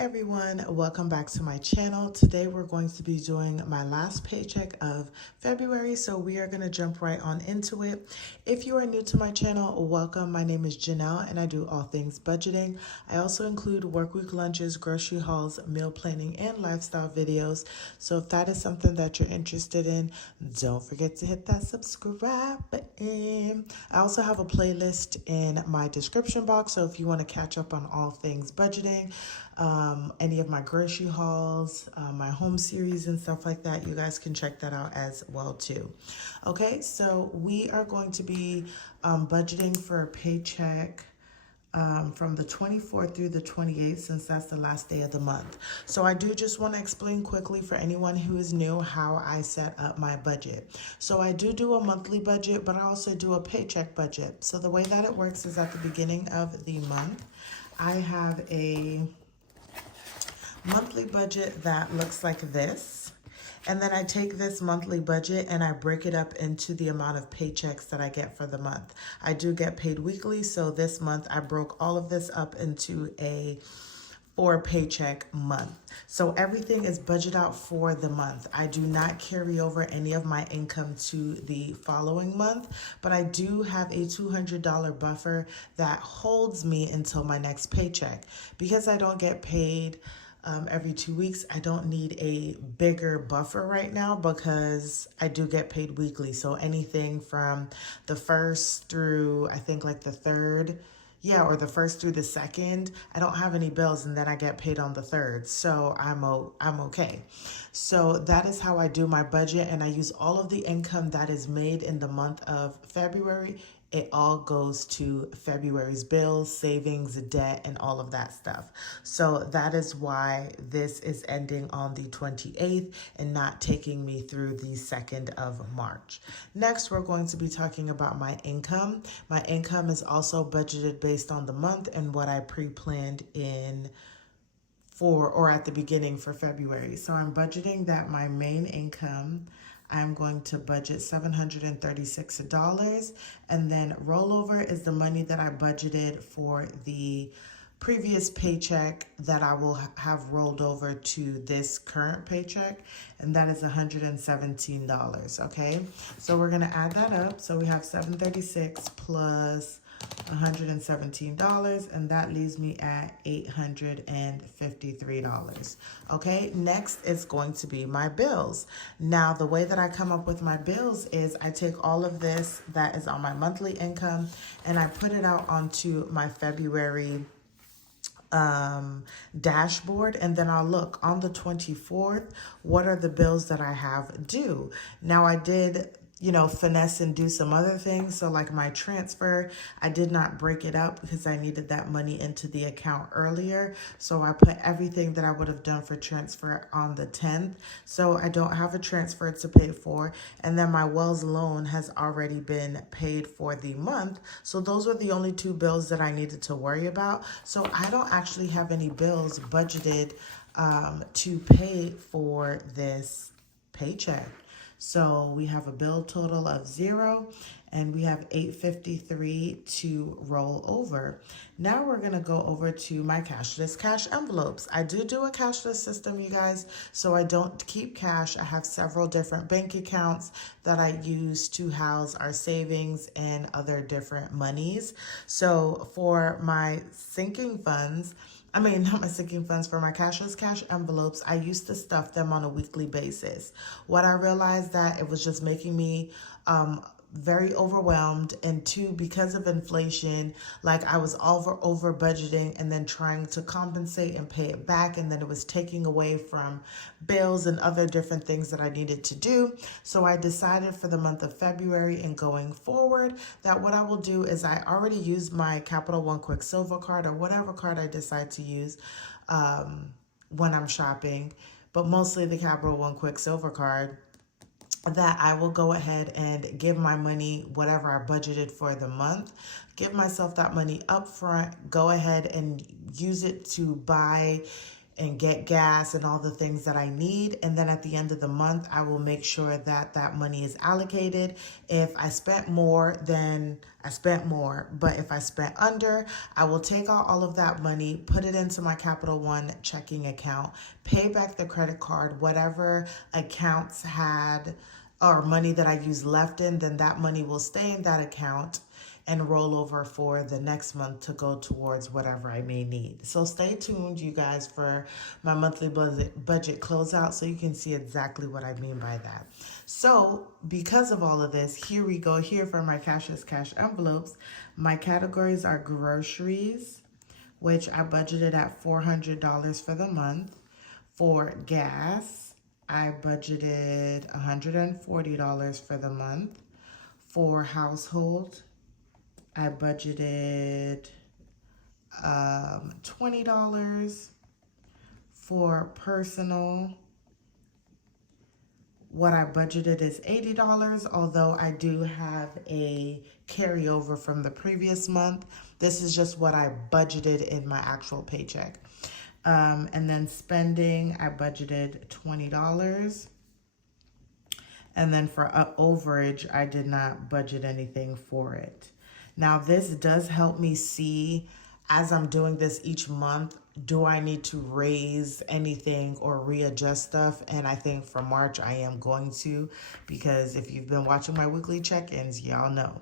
everyone, welcome back to my channel. Today we're going to be doing my last paycheck of February, so we are going to jump right on into it. If you are new to my channel, welcome. My name is Janelle and I do all things budgeting. I also include work week lunches, grocery hauls, meal planning, and lifestyle videos. So if that is something that you're interested in, don't forget to hit that subscribe button. I also have a playlist in my description box, so if you want to catch up on all things budgeting, any of my grocery hauls, my home series and stuff like that, you guys can check that out as well too. Okay, so we are going to be budgeting for a paycheck from the 24th through the 28th, since that's the last day of the month. So I do just want to explain quickly for anyone who is new how I set up my budget. So I do a monthly budget, but I also do a paycheck budget. So the way that it works is at the beginning of the month, I have a monthly budget that looks like this. And then I take this monthly budget and I break it up into the amount of paychecks that I get for the month. I do get paid weekly, so this month I broke all of this up into a 4 paycheck month. So everything is budgeted out for the month. I do not carry over any of my income to the following month, but I do have a $200 buffer that holds me until my next paycheck. Because I don't get paid every 2 weeks, I don't need a bigger buffer right now because I do get paid weekly. So anything from the 1st through, I think like the 3rd, or the 1st through the 2nd, I don't have any bills, and then I get paid on the 3rd. So I'm okay. So that is how I do my budget, and I use all of the income that is made in the month of February. It all goes to February's bills, savings, debt, and all of that stuff. So that is why this is ending on the 28th and not taking me through the 2nd of March. Next, we're going to be talking about my income. My income is also budgeted based on the month and what I pre-planned at the beginning for February. So I'm budgeting that my main income, I'm going to budget $736, and then rollover is the money that I budgeted for the previous paycheck that I will have rolled over to this current paycheck, and that is $117, okay? So we're gonna add that up. So we have $736 plus $117, and that leaves me at $853. Okay, next is going to be my bills. Now, the way that I come up with my bills is I take all of this that is on my monthly income and I put it out onto my February dashboard, and then I'll look on the 24th, what are the bills that I have due. Now, I did finesse and do some other things. So like my transfer, I did not break it up because I needed that money into the account earlier. So I put everything that I would have done for transfer on the 10th. So I don't have a transfer to pay for. And then my Wells loan has already been paid for the month. So those were the only 2 bills that I needed to worry about. So I don't actually have any bills budgeted to pay for this paycheck. So we have a bill total of 0 and we have $853 to roll over. Now we're gonna go over to my cashless cash envelopes. I do a cashless system, you guys, so I don't keep cash. I have several different bank accounts that I use to house our savings and other different monies. So for my sinking funds, not my sinking funds, for my cashless cash envelopes, I used to stuff them on a weekly basis. What I realized that it was just making me very overwhelmed, and 2, because of inflation, like I was over budgeting and then trying to compensate and pay it back, and then it was taking away from bills and other different things that I needed to do. So I decided for the month of February and going forward that what I will do is I already use my Capital One Quick Silver card or whatever card I decide to use when I'm shopping, but mostly the Capital One Quick Silver card, that I will go ahead and give my money, whatever I budgeted for the month, give myself that money up front, go ahead and use it to buy and get gas and all the things that I need. And then at the end of the month, I will make sure that that money is allocated. If I spent more, then I spent more. But if I spent under, I will take out all of that money, put it into my Capital One checking account, pay back the credit card, whatever accounts had or money that I used left in, then that money will stay in that account and roll over for the next month to go towards whatever I may need. So stay tuned, you guys, for my monthly budget closeout so you can see exactly what I mean by that. So because of all of this, here we go. Here for my Cash is Cash envelopes, my categories are groceries, which I budgeted at $400 for the month. For gas, I budgeted $140 for the month. For household, I budgeted $20. For personal, what I budgeted is $80, although I do have a carryover from the previous month. This is just what I budgeted in my actual paycheck. And then spending, I budgeted $20. And then for overage, I did not budget anything for it. Now, this does help me see, as I'm doing this each month, do I need to raise anything or readjust stuff? And I think for March, I am going to, because if you've been watching my weekly check-ins, y'all know.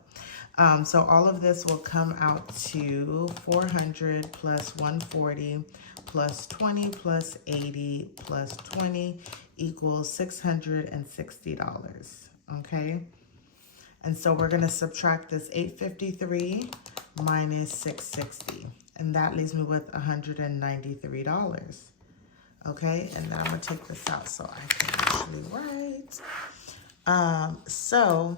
So all of this will come out to 400 plus 140 plus 20 plus 80 plus 20 equals $660, okay? And so we're gonna subtract this 853 minus 660, and that leaves me with $193, okay? And then I'm gonna take this out so I can actually write. So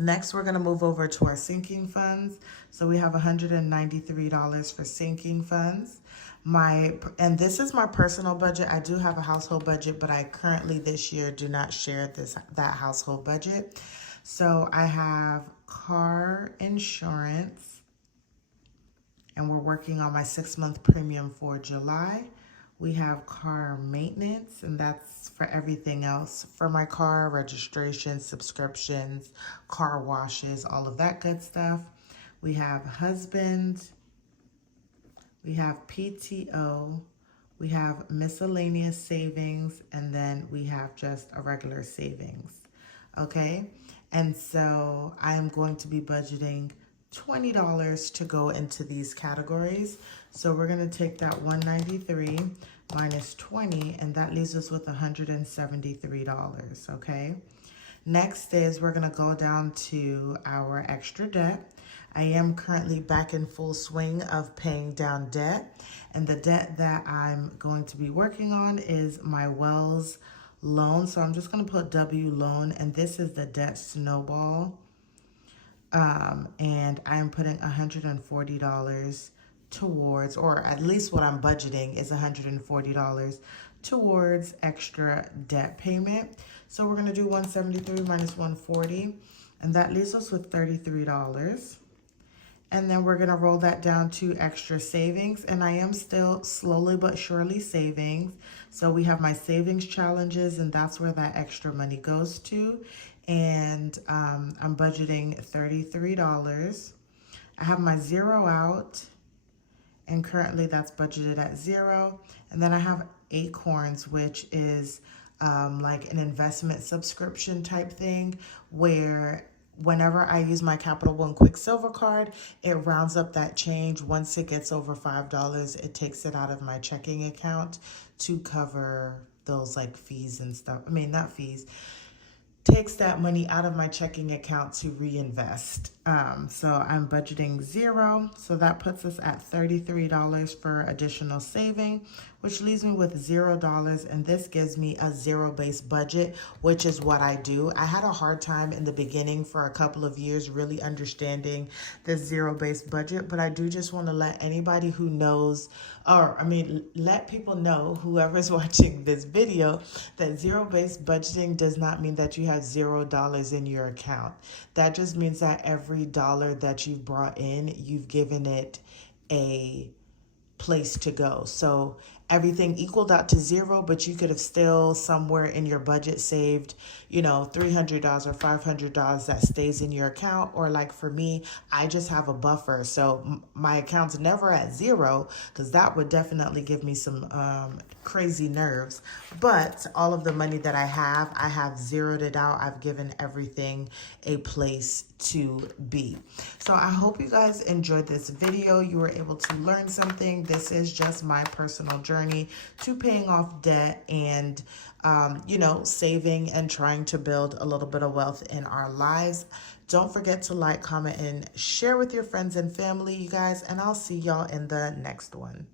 next we're gonna move over to our sinking funds. So we have $193 for sinking funds. And this is my personal budget. I do have a household budget, but I currently this year do not share that household budget. So I have car insurance, and we're working on my 6-month premium for July. We have car maintenance, and that's for everything else. For my car, registration, subscriptions, car washes, all of that good stuff. We have husband, we have PTO, we have miscellaneous savings, and then we have just a regular savings, okay? And so I am going to be budgeting $20 to go into these categories. So we're going to take that 193 minus 20, and that leaves us with $173, okay? Next is we're going to go down to our extra debt. I am currently back in full swing of paying down debt, and the debt that I'm going to be working on is my Wells loan. So I'm just going to put W loan, and this is the debt snowball. And I'm putting $140 towards, or at least what I'm budgeting is $140 towards extra debt payment. So we're going to do 173 minus 140, and that leaves us with $33. And then we're going to roll that down to extra savings. And I am still slowly but surely savings. So we have my savings challenges, and that's where that extra money goes to. And I'm budgeting $33. I have my zero out, and currently that's budgeted at 0. And then I have Acorns, which is like an investment subscription type thing, where whenever I use my Capital One Quicksilver card, it rounds up that change. Once it gets over $5, it takes it out of my checking account to cover those like fees and stuff. I mean, not fees. Takes that money out of my checking account to reinvest. So I'm budgeting 0. So that puts us at $33 for additional saving, which leaves me with $0. And this gives me a zero-based budget, which is what I do. I had a hard time in the beginning for a couple of years really understanding this zero-based budget, but I do just want to let anybody who knows, let people know, whoever's watching this video, that zero-based budgeting does not mean that you have $0 in your account. That just means that every dollar that you've brought in, you've given it a place to go. So everything equaled out to zero, but you could have still somewhere in your budget saved, you know, $300 or $500 that stays in your account. Or like for me, I just have a buffer. So my account's never at zero, because that would definitely give me some crazy nerves. But all of the money that I have zeroed it out. I've given everything a place to be. So I hope you guys enjoyed this video. You were able to learn something. This is just my personal journey to paying off debt and you know, saving and trying to build a little bit of wealth in our lives. Don't forget to like, comment, and share with your friends and family, you guys, and I'll see y'all in the next one.